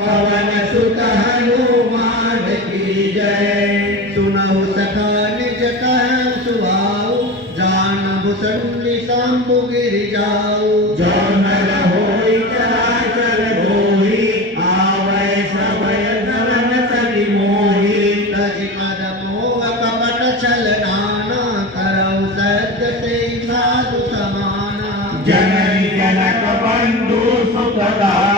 पवन सुत हनुमान की जय। सुनहु सखा निज कह सुभाऊ, जानहु सन्नि शंभु गिरि जाऊ। जो नर होई चराचर होई, आवै सबय धरन तनि मोहि। तजि मद मोह कपट छल नाना, करौ सत्य से साधु समाना। जननी जनक बंधु सुखदा